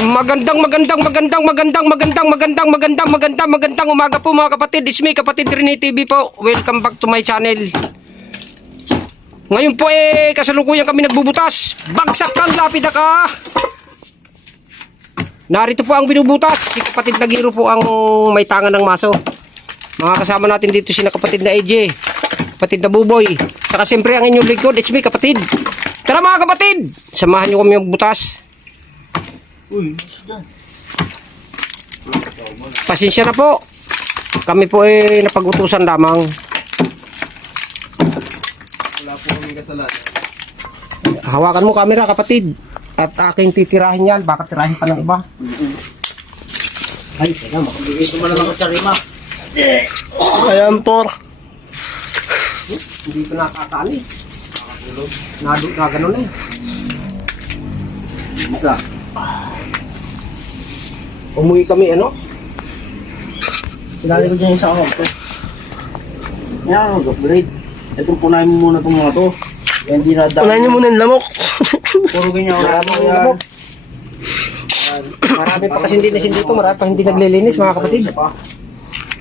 Magandang magandang magandang magandang magandang magandang magandang magandang magandang umaga po mga kapatid. It's me, kapatid Rini TV po. Welcome back to my channel. Ngayon po eh, kasalukuyan kami nagbubutas. Bagsak kang lapida ka. Narito po ang binubutas. Si kapatid Nagiro po ang may tangan ng maso. Mga kasama natin dito si kapatid na AJ. Kapatid na Buboy. Saka siyempre ang inyong likod. It's me, kapatid. Tara mga kapatid. Samahan niyo kami magbutas. Uy, dyan. Pasensya na po. Kami po ay napag-utusan lamang. Wala po kami kasalanan. Hawakan mo camera kapatid. At aking titirahin yan. Baka tirahin pa ng iba. Ay, teka mo. Bigay naman naman ko charima. Ayan por. Hindi ko nakakaali. Nado na ganun eh. Isa. Umuwi kami ano? Sinali ko dyan yung sa ako. Yan, mag-upgrade. Itong punahin mo muna itong mga to. Yan, hindi na dami. Unahin niyo muna yung lamok. Puro ganyan. Wala mo Yan. Marami pa kasi hindi nasin dito. Marami pa hindi naglilinis mga kapatid. Isa pa.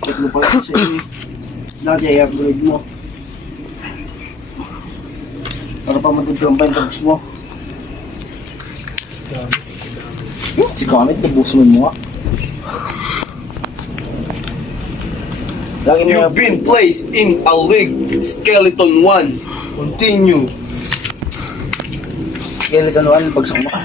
Lang kasi. Dati i-upgrade mo. Para pa matutulong pa yung tapos mo. Si Comet, nabuso mo nga. Lagi mo You've been placed in a league. Skeleton 1. Continue. Skeleton 1, bagsak mo ka.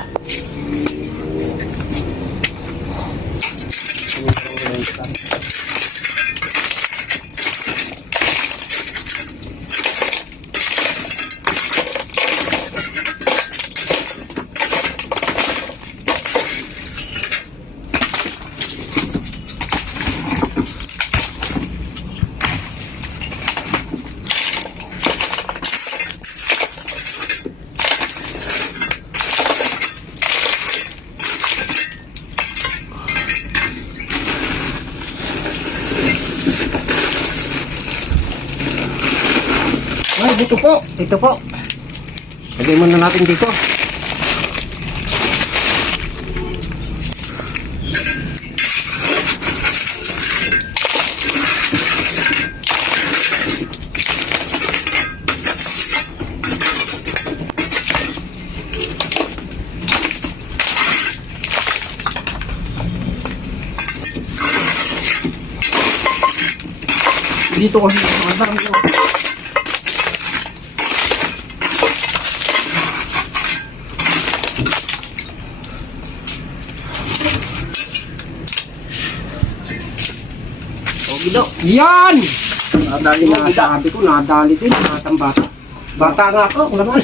Dito po. Dito po. Lagay muna natin dito. Dito kasi, ang daw. Yan! Nadali kita. Sabi ko, nadali din. Batang bata. Bata nga ako, naman.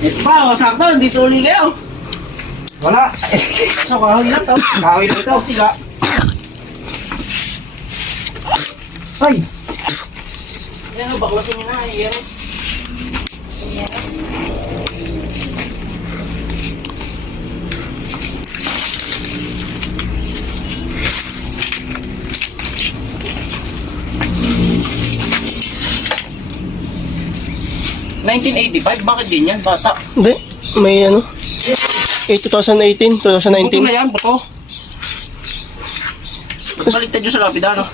Ito pa, oh, sakto, dito uli kayo. Wala. So, kahoy lang to. Kawin na ito. Siga. Ay! Yan, oh, baklasin nyo na. Yan. ...1985? Bakit ganyan, bata? Hindi. May ano. Eh, 2018, Buto 2019. na yan, buto. Baliktad nyo sa lapida, no?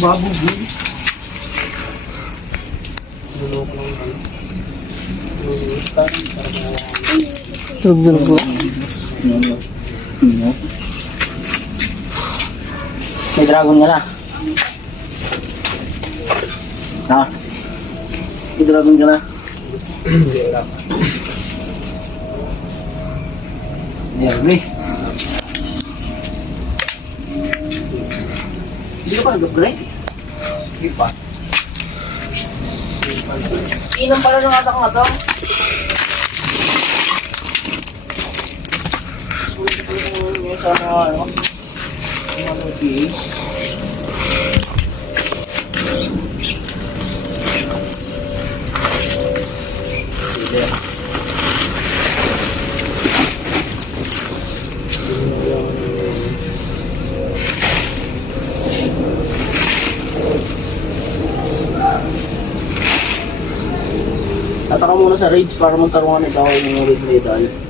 Babugoy. Durog-durog na. May dragon nga na. Ha? May dragon ka na. Nerve. Hindi ka pa nag-upgrade? Hindi pa. Inang pala ng atak na to. Sana ano. Ano, Okay. Tataka muna sa rage para magkaroon ka nito ng red medal.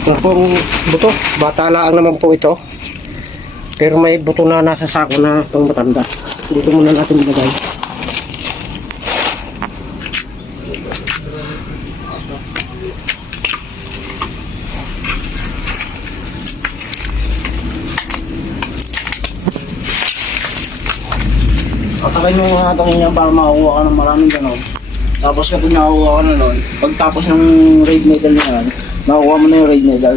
Ito pong buto. Bata lang naman po ito. Pero may buto na nasa sako na itong matanda. Dito muna natin ilagay. Atakin mo mga atake niya para makakuha ka ng maraming ganon. Tapos kapag nakakuha ka na nun, pagtapos ng raid medal na yan, nakuha mo na yung raid medal.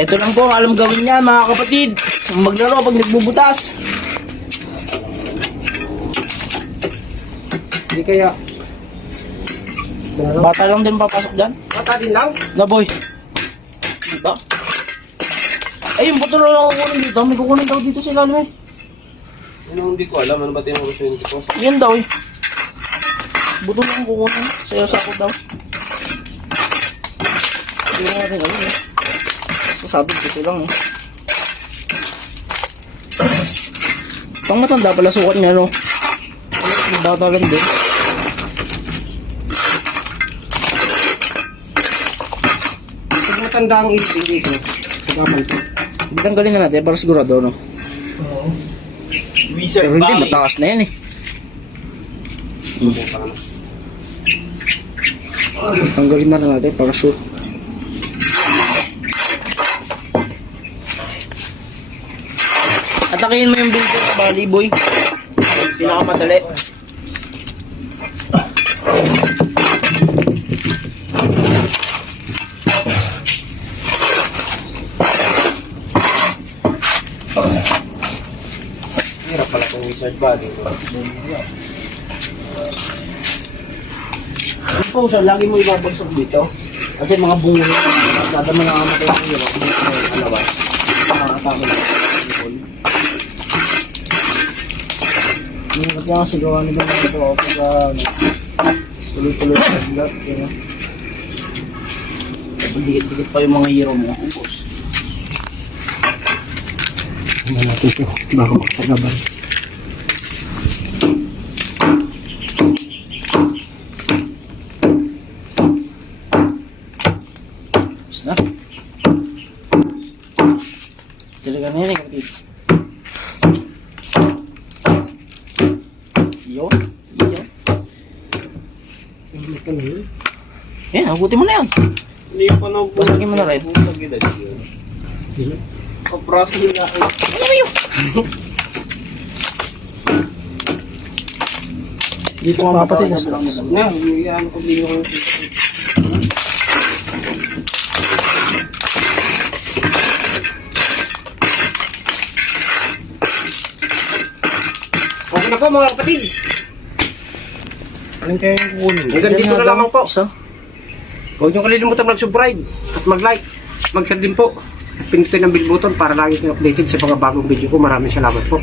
Ito lang po ang alam gawin niya mga kapatid. Maglaro pag nagbubutas. Hindi kaya. Bata lang din papasok dyan. Bata din lang. Na boy. Diba? Ay, yung buto lang ako kukunin dito. May kukunin daw dito sa ilalim eh. Ano hindi ko alam, ano ba tinuro sa hindi ko? Yan daw eh. Buto lang kukunin. Sa'yo sakot daw. Hindi na natin alam eh. Sasabi dito lang eh. Pang matanda pala sukat niya no. Ano, bata lang din. Pag matanda ang ibig ko. Sa kamal ko. Tanggalin na natin para sigurado no. Wizard Pero hindi, matakas na yan eh. Tanggalin na lang natin para sure. Atakihin mo yung building sa bali, boy. Pinakamadali. Wizard body. Yung po, sir, lagi mo ibabagsak dito. Kasi mga bungo na, dadama na kamatay ng hero. Hindi ko na. Nakakatake na yung ball. Yung kasi gawa nito mga ito, pag ano, tuloy-tuloy na sila. Dikit-dikit pa yung mga hero mo. Ubus. Natin ito. Bago magsagaban. Tapos na. Talaga na yan eh, kapatid. Yun. Yun. Yan, abutin mo na yan. Hindi pa na po. Basagin mo na rin. Basagin na yun. Kaprasin na kayo. Dito mga kapatid na stocks. Na, iyan ko din yung mga kapatid. Alin kaya yung kukunin? Hanggang dito na lamang po. Isa. Huwag niyo kalimutan mag-subscribe at mag-like. Mag-share din po. At pinutin ang bell button para lagi kayo updated sa mga bagong video ko. Maraming salamat po.